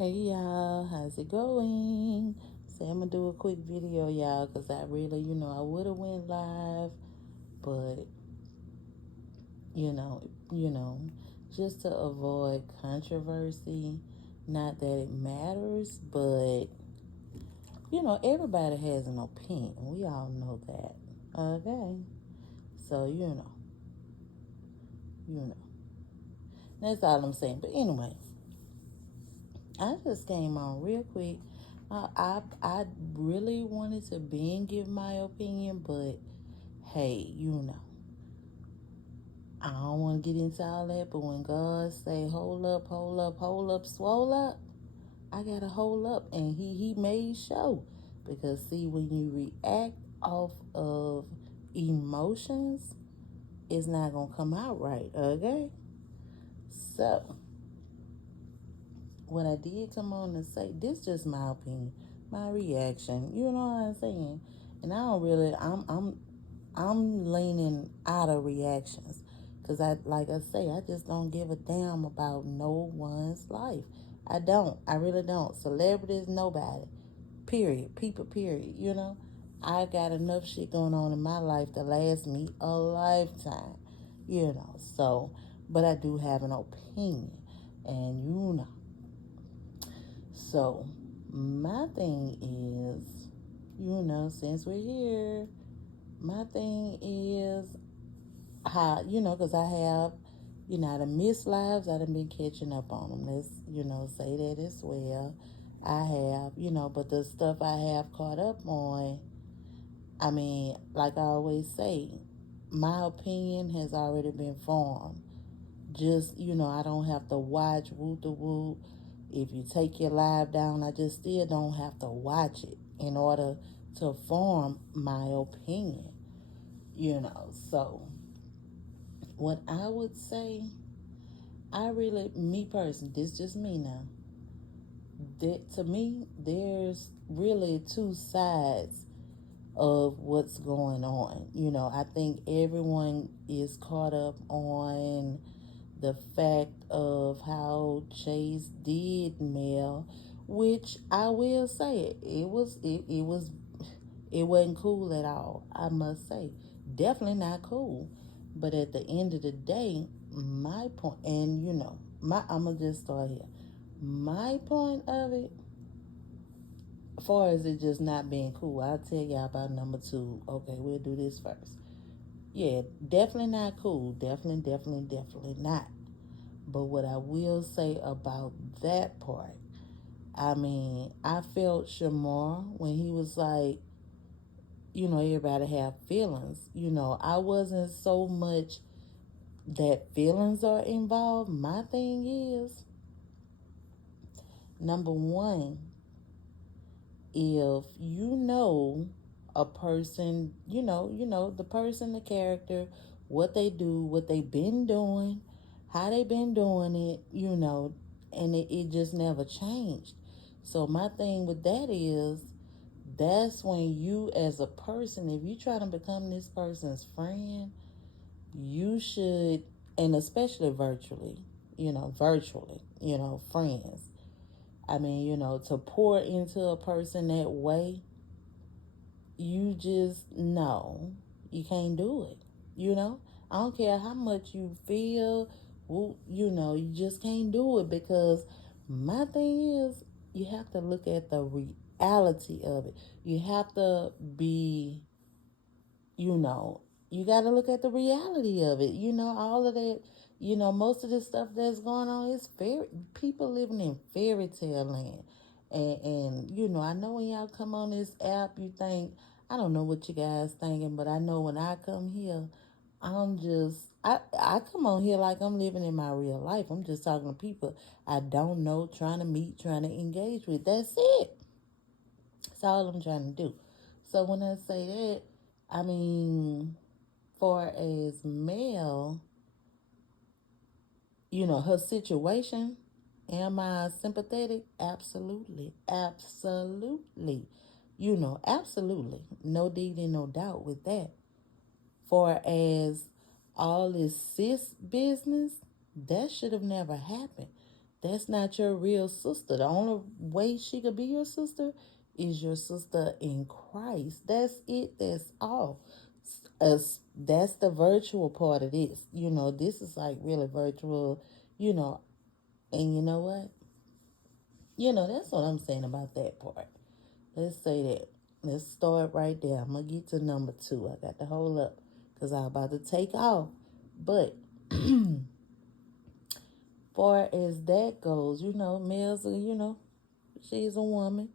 Hey y'all, how's it going? Say I'm gonna do a quick video, y'all, because I really, I would have went live, but just to avoid controversy. Not that it matters, but everybody has an opinion. We all know that. Okay. So you know. That's all I'm saying. But anyway, I just came on real quick. I really wanted to be and give my opinion, but hey, I don't want to get into all that. But when God say hold up, hold up, hold up, swole up, I gotta hold up, and he made sure, because see, when you react off of emotions, it's not gonna come out right. Okay, so what I did come on and say, this just my opinion, my reaction. You know what I'm saying? And I don't really, I'm leaning out of reactions, because like I say, I just don't give a damn about no one's life. I don't. I really don't. Celebrities, nobody. Period. People, period. I got enough shit going on in my life to last me a lifetime. So, but I do have an opinion. And so, my thing is, since we're here, my thing is how, because I have, I done missed lives, I done been catching up on them. Let's, say that as well. I have, but the stuff I have caught up on, I mean, like I always say, my opinion has already been formed. Just, I don't have to watch woo the woo. If you take your live down, I just still don't have to watch it in order to form my opinion. So what I would say, I really, me personally, this just me now. That to me, there's really two sides of what's going on. I think everyone is caught up on the fact of how Chase did Mel, which I will say it wasn't cool at all. I must say, definitely not cool. But at the end of the day, my point, and I'm gonna just start here. My point of it, as far as it just not being cool, I'll tell y'all about number two. Okay, we'll do this first. Yeah, definitely not cool. Definitely not. But what I will say about that part, I mean, I felt Shamar when he was like, everybody have feelings. I wasn't so much that feelings are involved. My thing is, number one, if you know a person, the person, the character, what they do, what they've been doing, how they been doing it, and it just never changed. So my thing with that is, that's when you as a person, if you try to become this person's friend, you should, and especially virtually, friends. I mean, to pour into a person that way, you just know you can't do it. I don't care how much you feel, you just can't do it, because my thing is, you have to look at the reality of it. You have to be, you know, you got to look at the reality of it. All of that, most of this stuff that's going on is people living in fairy tale land. And I know when y'all come on this app, you think, I don't know what you guys thinking, but I know when I come here, I come on here like I'm living in my real life. I'm just talking to people I don't know, trying to meet, trying to engage with. That's it. That's all I'm trying to do. So when I say that, I mean, far as Mel, her situation, am I sympathetic? Absolutely. Absolutely. Absolutely. No diggity, no doubt with that. Far as all this cis business, that should have never happened. That's not your real sister. The only way she could be your sister is your sister in Christ. That's it. That's all. As that's the virtual part of this. This is like really virtual. You know, and you know what? That's what I'm saying about that part. Let's say that. Let's start right there. I'm gonna get to number two. I got to hold up because I'm about to take off. But far as that goes, males are, she's a woman.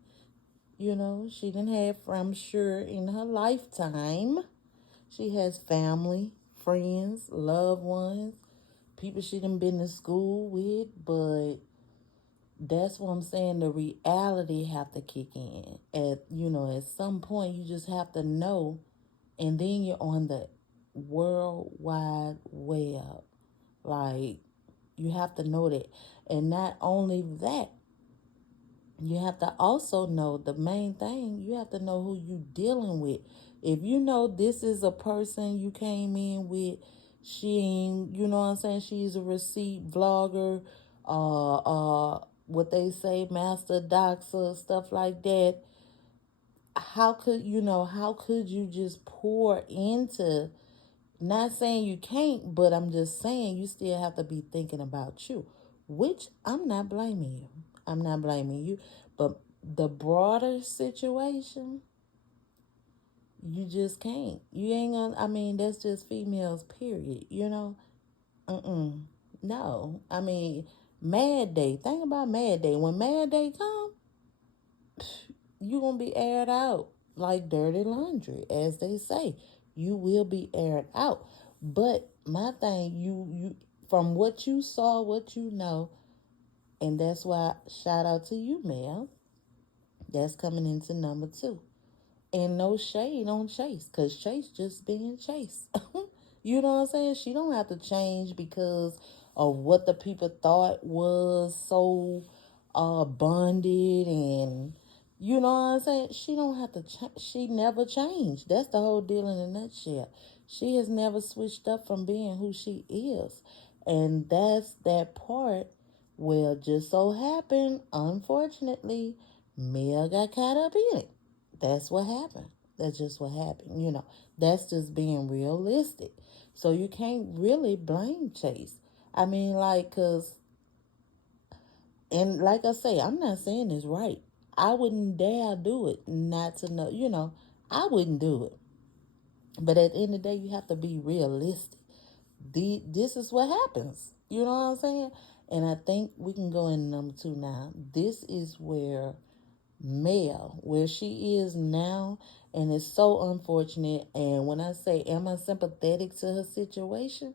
She didn't have, I'm sure, in her lifetime, she has family, friends, loved ones, people she done been to school with, but that's what I'm saying. The reality have to kick in. At some point you just have to know, and then you're on the world wide web. Like, you have to know that. And not only that, you have to also know the main thing, you have to know who you dealing with. If you know this is a person you came in with, she ain't, you know what I'm saying, she's a receipt vlogger, what they say, master doxer, stuff like that. How could you just pour into, not saying you can't, but I'm just saying you still have to be thinking about you, which I'm not blaming you. I'm not blaming you. But the broader situation, you just can't. You ain't gonna, that's just females, period. Mm-mm. No. Mad Day. Think about Mad Day. When Mad Day come, you gonna be aired out like dirty laundry, as they say. You will be aired out. But my thing, you from what you saw, what you know, and that's why shout out to you, Mel. That's coming into number two. And no shade on Chase, because Chase just being Chase. You know what I'm saying? She don't have to change because of what the people thought was so bonded, and you know what I'm saying? She don't have to change. She never changed. That's the whole deal in a nutshell. She has never switched up from being who she is. And that's that part. Well, just so happened, unfortunately, Mel got caught up in it. That's what happened. That's just what happened. That's just being realistic. So you can't really blame Chase. Cause, and like I say, I'm not saying it's right. I wouldn't dare do it not to know, I wouldn't do it. But at the end of the day, you have to be realistic. This is what happens. You know what I'm saying? And I think we can go in number two now. This is where she is now, and it's so unfortunate. And when I say, am I sympathetic to her situation?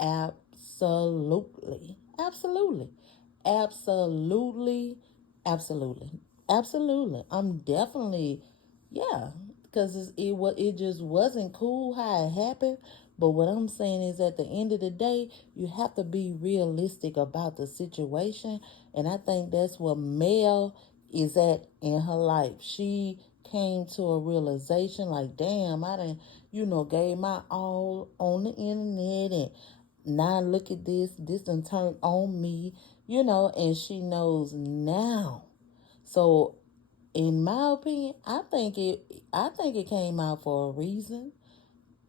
Absolutely. Absolutely. Absolutely. Absolutely. Absolutely. I'm definitely, yeah, because it just wasn't cool how it happened. But what I'm saying is, at the end of the day, you have to be realistic about the situation. And I think that's what Mel is at in her life. She came to a realization like, damn, I done, gave my all on the internet, and now look at this done turned on me, and she knows now. So in my opinion, I think it came out for a reason.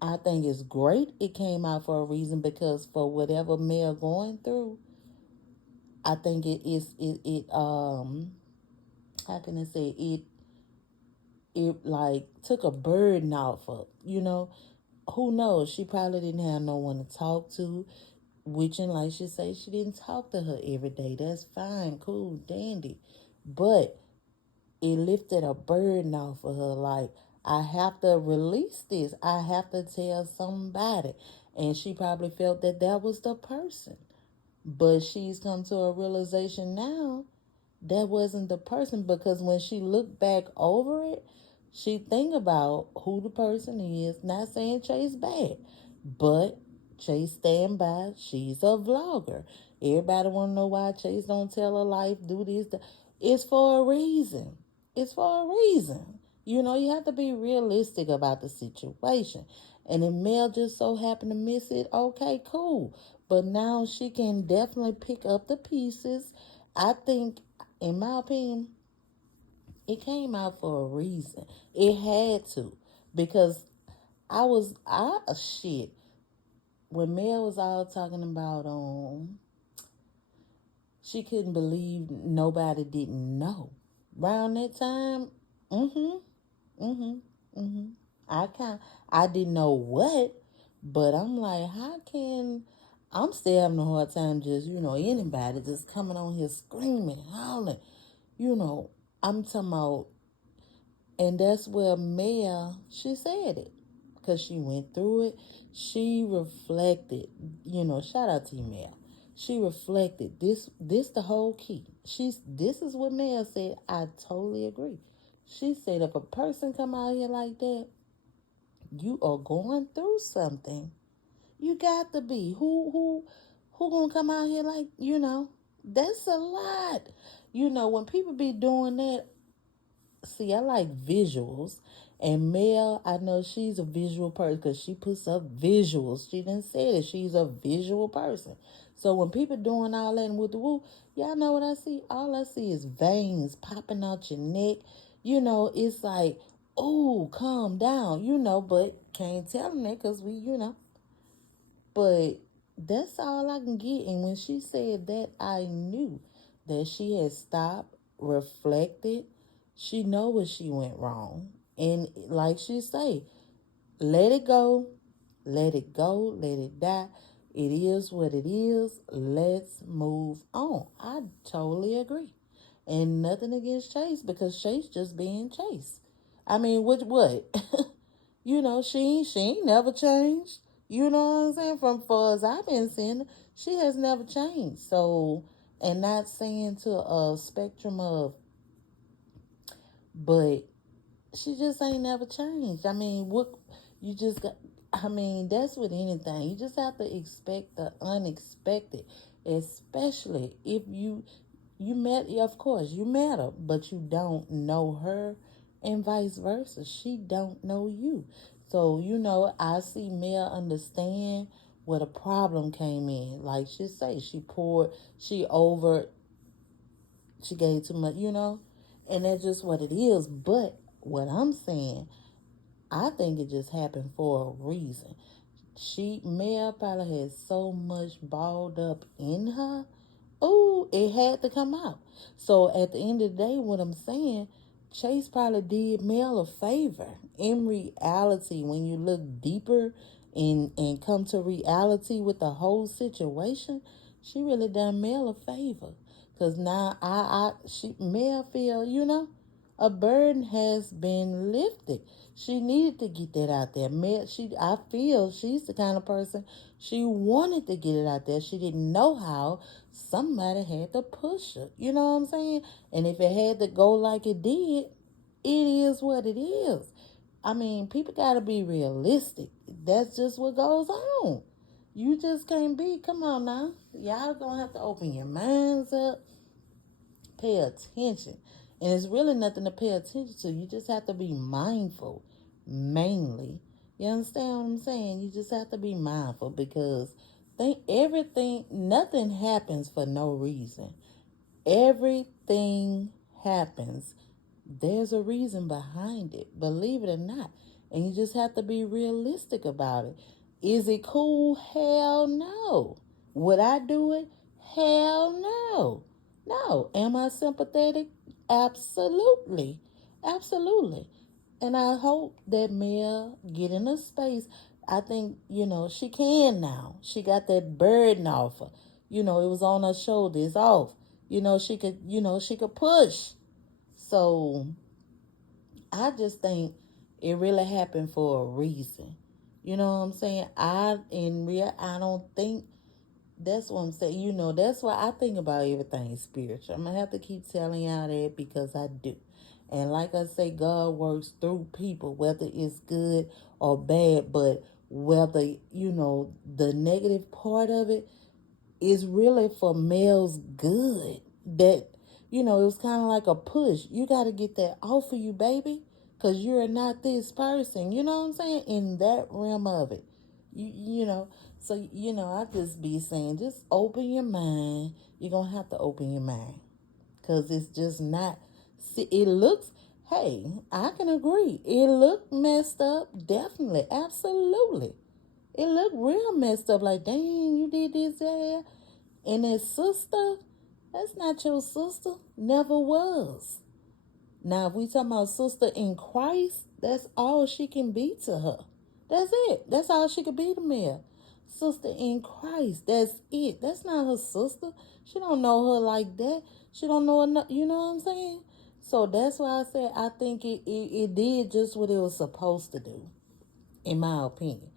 I think it's great it came out for a reason, because for whatever Mel going through, I think it how can I say it like took a burden off of, who knows, she probably didn't have no one to talk to, which, and like she say, she didn't talk to her every day. That's fine, cool, dandy. But it lifted a burden off of her. Like, I have to release this. I have to tell somebody. And she probably felt that that was the person. But she's come to a realization now that wasn't the person, because when she looked back over it, she think about who the person is. Not saying Chase bad, but Chase stand by. She's a vlogger. Everybody want to know why Chase don't tell her life, do this. It's for a reason. It's for a reason. You have to be realistic about the situation. And if Mel just so happened to miss it, okay, cool. But now she can definitely pick up the pieces, I think, in my opinion, it came out for a reason. It had to. Because shit. When Mel was all talking about, she couldn't believe nobody didn't know. Around that time, mm-hmm, mm-hmm, mm-hmm. I didn't know what, but I'm like, how can, I'm still having a hard time just, anybody just coming on here screaming, hollering, you know, I'm talking about, and that's where Mel, she said it. Because she went through it. She reflected, shout out to you, Mel. She reflected. This the whole key. This is what Mel said. I totally agree. She said if a person come out here like that, you are going through something. You got to be. Who gonna come out here like, that's a lot. When people be doing that, see, I like visuals. And Mel, I know she's a visual person because she puts up visuals. She didn't say that she's a visual person. So when people doing all that and with the woo, y'all know what I see? All I see is veins popping out your neck. It's like, oh, calm down, but can't tell them that because we. But that's all I can get. And when she said that, I knew that she had stopped, reflected. She know where she went wrong. And like she say, let it go, let it go, let it die. It is what it is. Let's move on. I totally agree. And nothing against Chase because Chase just being Chase. I mean, what? She ain't never changed. You know what I'm saying? From far as I've been seeing, she has never changed. So, and not saying to a spectrum of, but she just ain't never changed. I mean, what you just got, I mean, that's with anything. You just have to expect the unexpected, especially if you met, of course, you met her, but you don't know her, and vice versa. She don't know you. So, I see Mel understand where the problem came in. Like she say, she poured, she gave too much. And that's just what it is. But what I'm saying, I think it just happened for a reason. Mel probably had so much balled up in her. Oh, it had to come out. So at the end of the day, what I'm saying, Chase probably did Mel a favor. In reality, when you look deeper and come to reality with the whole situation, she really done Mel a favor. Cause now Mel feel, a burden has been lifted. She needed to get that out there. I feel she's the kind of person, she wanted to get it out there. She didn't know how. Somebody had to push her. You know what I'm saying? And if it had to go like it did, it is what it is. I mean, people gotta be realistic. That's just what goes on. You just can't be. Come on now. Y'all gonna have to open your minds up, pay attention. And it's really nothing to pay attention to. You just have to be mindful, mainly. You understand what I'm saying? You just have to be mindful because nothing happens for no reason. Everything happens. There's a reason behind it, believe it or not. And you just have to be realistic about it. Is it cool? Hell no. Would I do it? Hell no. No. Am I sympathetic? Absolutely. Absolutely. And I hope that Mel get in a space. I think, she can now. She got that burden off her. It was on her shoulder. It's off. She could push. So I just think it really happened for a reason. You know what I'm saying? I don't think that's what I'm saying. That's why I think about everything spiritual. I'm gonna have to keep telling y'all that because I do. And like I say, God works through people, whether it's good or bad, but whether, the negative part of it is really for Mel's good. That, it was kind of like a push. You got to get that off of you, baby, because you're not this person. You know what I'm saying? In that realm of it. You know, So, I just be saying, just open your mind. You're going to have to open your mind. Because it's just not, see, it looks, hey, I can agree. It looked messed up. Definitely. Absolutely. It looked real messed up. Like, dang, you did this, yeah. And that sister, that's not your sister. Never was. Now, if we talking about sister in Christ, that's all she can be to her. That's it. That's all she could be to me. Sister in Christ. That's it. That's not her sister. She don't know her like that. She don't know enough. You know what I'm saying? So that's why I said I think it did just what it was supposed to do, in my opinion.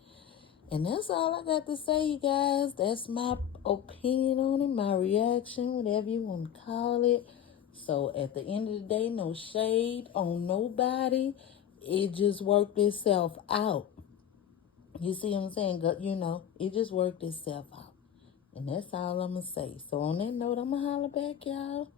And that's all I got to say, you guys. That's my opinion on it, my reaction, whatever you want to call it. So at the end of the day, no shade on nobody. It just worked itself out. You see what I'm saying? It just worked itself out. And that's all I'm going to say. So on that note, I'm going to holler back, y'all.